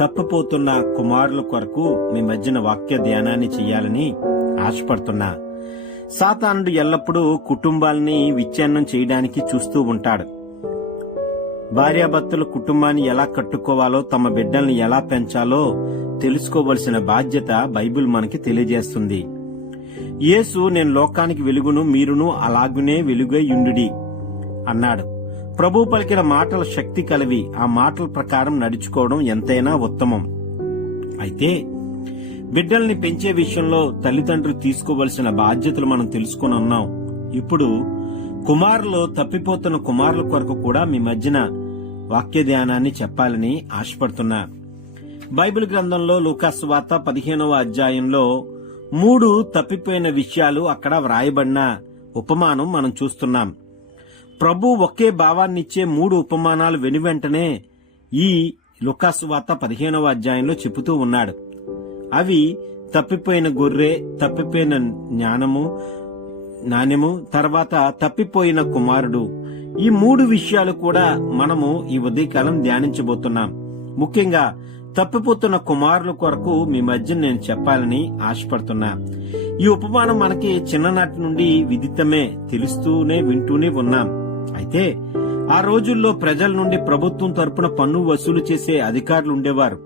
తప్పిపోతున్న కుమారుల కొరకు మీ మధ్యన వాక్య ధ్యానాన్ని చేయాలని ఆశపడుతున్నా. సాతానుడు ఎల్లప్పుడూ కుటుంబాల్ని విచ్ఛిన్నం చేయడానికి చూస్తూ ఉంటాడు. భార్యాభర్తలు కుటుంబాన్ని ఎలా కట్టుకోవాలో తమ బిడ్డల్ని ఎలా పెంచాలో తెలుసుకోవలసిన బాధ్యత బైబిల్ మనకి తెలియజేస్తుంది. యేసు నేను లోకానికి వెలుగును మీరును అలాగునే వెలుగై యుండుడి అన్నాడు. ప్రభు పలికిన మాటల శక్తి కలివి ఆ మాటల ప్రకారం నడుచుకోవడం ఎంతైనా ఉత్తమం. అయితే బిడ్డల్ని పెంచే విషయంలో తల్లిదండ్రులు తీసుకోవలసిన బాధ్యతలు మనం తెలుసుకుని ఉన్నాం. ఇప్పుడు కుమారులు తప్పిపోతున్న కుమారుల కొరకు కూడా మీ మధ్యన వాక్య ధ్యానాన్ని చెప్పాలని ఆశపడుతున్నా. బైబిల్ గ్రంథంలో లూకాసు వార్త పదిహేనవ అధ్యాయంలో మూడు తప్పిపోయిన విషయాలు అక్కడ వ్రాయబడిన ఉపమానం మనం చూస్తున్నాం. ప్రభు ఒకే భావాన్నిచ్చే మూడు ఉపమానాలు వెనువెంటనే ఈ లుకాసు వార్త పదిహేనవ అధ్యాయంలో చెబుతూ ఉన్నాడు. అవి తప్పిపోయిన గొర్రె తప్పిపోయిన జ్ఞానము నాణ్యము తర్వాత తప్పిపోయిన కుమారుడు. ఈ మూడు విషయాలు కూడా మనము ఈ ఉదయకాలం ధ్యానించబోతున్నాం. ముఖ్యంగా తప్పిపోతున్న కుమారుల కొరకు మీ మధ్య నేను చెప్పాలని ఆశపడుతున్నా. ఈ ఉపమానం మనకి చిన్ననాటి నుండి విదితమే తెలుస్తూనే వింటూనే ఉన్నాం. అయితే ఆ రోజుల్లో ప్రజల నుండి ప్రభుత్వం తరపున పన్ను వసూలు చేసే అధికారులు ఉండేవారు.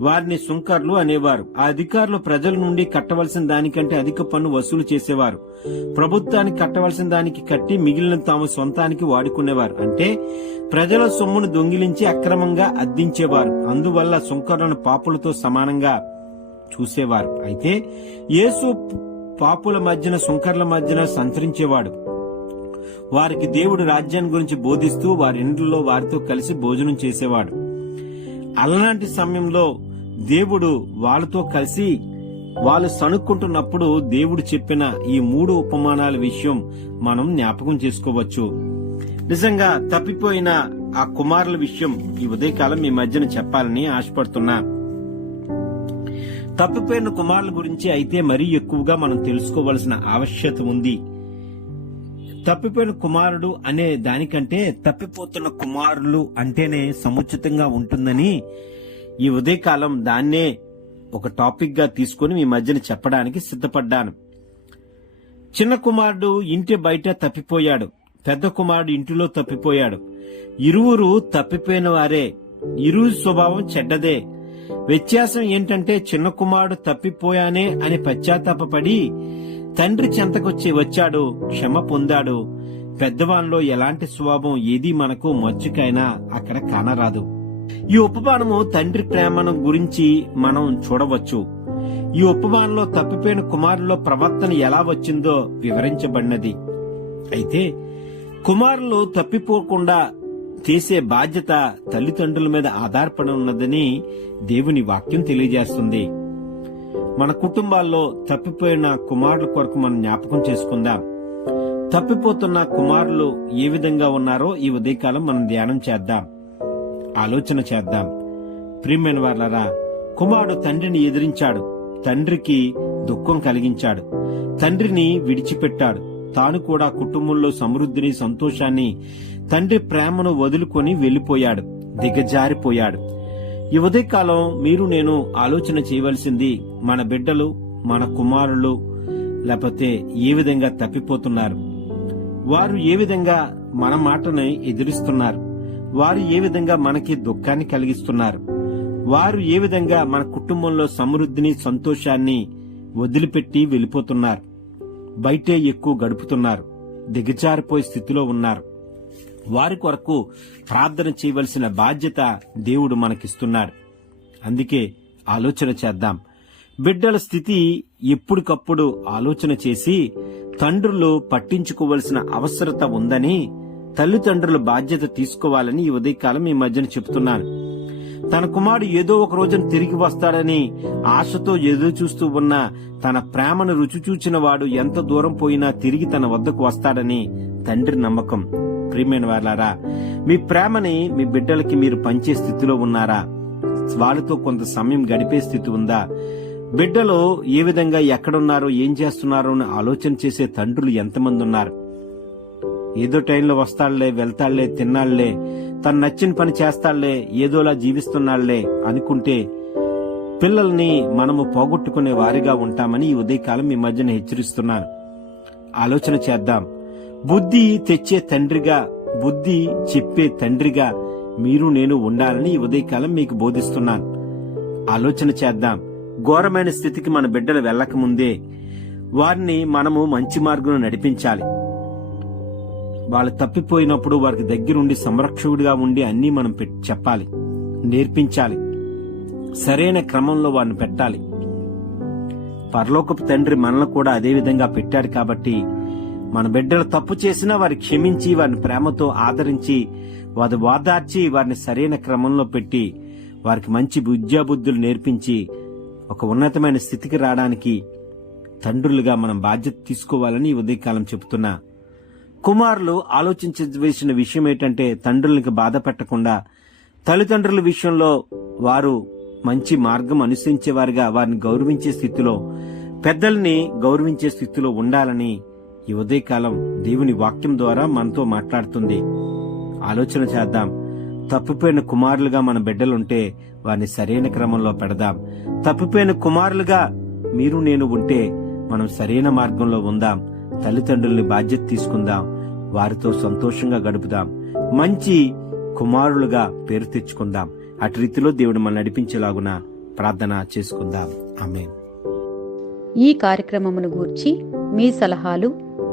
వారిని సుంకర్లు అనేవారు. ఆ అధికారులు ప్రజల నుండి కట్టవలసిన దానికంటే అధిక పన్ను వసూలు చేసేవారు. ప్రభుత్వానికి కట్టవలసిన దానికి కట్టి మిగిలిన తాము సొంతానికి వాడుకునేవారు. అంటే ప్రజల సొమ్మును దొంగిలించి అక్రమంగా అద్దించేవారు. అందువల్ల సుంకర్లను పాపులతో సమానంగా చూసేవారు. అయితే యేసు పాపుల మధ్యన సుంకర్ల మధ్యన సంచరించేవాడు వారికి దేవుడు రాజ్యాన్ని గురించి బోధిస్తూ వారి ఇంట్లో వారితో కలిసి భోజనం చేసేవాడు. అలాంటి సమయంలో దేవుడు వాళ్ళతో కలిసి వాళ్ళు సణుక్కుంటున్నప్పుడు దేవుడు చెప్పిన ఈ మూడు ఉపమానాల విషయం మనం జ్ఞాపకం చేసుకోవచ్చు. నిజంగా తప్పిపోయిన ఆ కుమారుల విషయం ఈ ఉదయకాలం మీ మధ్యన చెప్పాలని ఆశపడుతున్నా. తప్పిపోయిన కుమారుల గురించి అయితే మరీ ఎక్కువగా మనం తెలుసుకోవాల్సిన ఆవశ్యకత ఉంది. తప్పిపోయిన కుమారుడు అనే దానికంటే తప్పిపోతున్న కుమారులు అంటేనే సముచితంగా ఉంటుందని ఈ ఉదయకాలం దాన్నే ఒక టాపిక్గా తీసుకుని మీ మధ్యన చెప్పడానికి సిద్ధపడ్డాను. చిన్న కుమారుడు ఇంటి బయట తప్పిపోయాడు. పెద్ద కుమారుడు ఇంటిలో తప్పిపోయాడు. ఇరువురు తప్పిపోయిన వారే. ఇరు స్వభావం చెడ్డదే. వ్యత్యాసం ఏంటంటే చిన్న కుమారుడు తప్పిపోయానే అని పశ్చాత్తాపడి తండ్రి చెంతకొచ్చి వచ్చాడు క్షమ పొందాడు. పెద్దవాళ్ళలో ఎలాంటి స్వభావం ఏది మనకు మచ్చుకైనా అక్కడ కానరాదు. ఈ ఉపమానము తండ్రి ప్రేమను గురించి మనం చూడవచ్చు. ఈ ఉపమానంలో తప్పిపోయిన కుమారులో ప్రవర్తన ఎలా వచ్చిందో వివరించబడినది. అయితే కుమారులు తప్పిపోకుండా చేసే బాధ్యత తల్లిదండ్రుల మీద ఆధారపడి ఉన్నదని దేవుని వాక్యం తెలియజేస్తుంది. మన కుటుంబాల్లో తప్పిపోయిన కుమారుల కొరకు మనం జ్ఞాపకం చేసుకుందాం. తప్పిపోతున్న కుమారులు ఏ విధంగా ఉన్నారో ఈ ఉదయకాలం మనం ధ్యానం చేద్దాం. ఆలోచన చేద్దాం. ప్రియమైన వాళ్ళరా కుమారుడు తండ్రిని ఎదిరించాడు. తండ్రికి దుఃఖం కలిగించాడు. తండ్రిని విడిచిపెట్టాడు. తాను కూడా కుటుంబంలో సమృద్ధిని సంతోషాన్ని తండ్రి ప్రేమను వదులుకొని వెళ్ళిపోయాడు దిగజారిపోయాడు. ఈ ఉదయకాలం మీరు నేను ఆలోచన చేయవలసింది మన బిడ్డలు మన కుమారులు లేకపోతే ఏ విధంగా తప్పిపోతున్నారు? వారు ఏ విధంగా మన మాటని ఎదిరిస్తున్నారు? వారు ఏ విధంగా మనకి దుఃఖాన్ని కలిగిస్తున్నారు? వారు ఏ విధంగా మన కుటుంబంలో సమృద్ధిని సంతోషాన్ని వదిలిపెట్టి వెళ్ళిపోతున్నారు? బయటే ఎక్కువ గడుపుతున్నారు. దిగజారిపోయే స్థితిలో ఉన్నారు. వారి కొరకు ప్రార్థన చేయవలసిన బాధ్యత దేవుడు మనకిస్తున్నాడు. అందుకే ఆలోచన చేద్దాం. బిడ్డల స్థితి ఎప్పటికప్పుడు ఆలోచన చేసి తండ్రులు పట్టించుకోవలసిన అవసరత ఉందని తల్లిదండ్రుల బాధ్యత తీసుకోవాలని ఈ ఉదయకాలం ఈ మధ్యన చెప్తున్నాను తన కుమారుడు ఏదో ఒక రోజున తిరిగి వస్తాడని ఆశతో ఎదురు చూస్తూ ఉన్న తన ప్రేమను రుచి చూచిన వాడు ఎంత దూరం పోయినా తిరిగి తన వద్దకు వస్తాడని తండ్రి నమ్మకం. ప్రియమైన వాళ్ళారా మీ ప్రేమని మీ బిడ్డలకి మీరు పంచే స్థితిలో ఉన్నారా? వాళ్ళతో కొంత సమయం గడిపే స్థితి ఉందా? బిడ్డలు ఏ విధంగా ఎక్కడున్నారో ఏం చేస్తున్నారో అని ఆలోచన చేసే తండ్రులు ఎంతమంది ఉన్నారు? ఏదో టైంలో వస్తాడులే వెళ్తాడులే తిన్నాళ్ళే తను నచ్చిన పని చేస్తాడులే ఏదోలా జీవిస్తున్నాళ్ళే అనుకుంటే పిల్లల్ని మనము పోగొట్టుకునే వారిగా ఉంటామని ఈ ఉదయకాలం మీ మధ్యన హెచ్చరిస్తున్నాను ఆలోచన చేద్దాం. బుద్ధి తెచ్చే తండ్రిగా బుద్ధి చెప్పే తండ్రిగా మీరు నేను ఉండాలని ఈ ఉదయకాలం మీకు బోధిస్తున్నాను. ఆలోచన చేద్దాం. ఘోరమైన స్థితికి మన బిడ్డలు వెళ్ళకముందే వారిని మనము మంచి మార్గంలో నడిపించాలి. వాళ్ళు తప్పిపోయినప్పుడు వారికి దగ్గరుండి సంరక్షకుడిగా ఉండి అన్నీ మనం చెప్పాలి. నేర్పించాలి. సరైన క్రమంలో వారిని పెట్టాలి. పరలోకపు తండ్రి మనల్ని కూడా అదే విధంగా పెట్టాడు కాబట్టి మన బిడ్డలు తప్పు చేసినా వారి క్షమించి వారిని ప్రేమతో ఆదరించి వారి వాదార్చి వారిని సరైన క్రమంలో పెట్టి వారికి మంచి విద్యాబుద్ధులు నేర్పించి ఒక ఉన్నతమైన స్థితికి రావడానికి తండ్రులుగా మనం బాధ్యత తీసుకోవాలని ఉదయకాలం చెబుతున్నా కుమారులు ఆలోచించవలసిన విషయం ఏంటంటే తండ్రులకు బాధ పెట్టకుండా తల్లిదండ్రుల విషయంలో వారు మంచి మార్గం అనుసరించేవారుగా వారిని గౌరవించే స్థితిలో పెద్దల్ని గౌరవించే స్థితిలో ఉండాలని ఈ ఉదయకాలం దేవుని వాక్యం ద్వారా మనతో మాట్లాడుతుంది. ఆలోచన చేద్దాం. తప్పిపోయిన కుమారులుగా మన బిడ్డలుంటే వారిని సరైన క్రమంలో పెడదాం. తప్పిపోయిన కుమారులుగా మీరు నేను ఉంటే మనం సరైన మార్గంలో ఉందాం. తల్లిదండ్రుల్ని బాధ్యత తీసుకుందాం. వారితో సంతోషంగా గడుపుదాం. మంచి కుమారులుగా పేరు తెచ్చుకుందాం. అటు రీతిలో దేవుడు మనం నడిపించేలాగున ప్రార్థన చేసుకుందాం. ఆమె ఈ కార్యక్రమమును గూర్చి మీ సలహాలు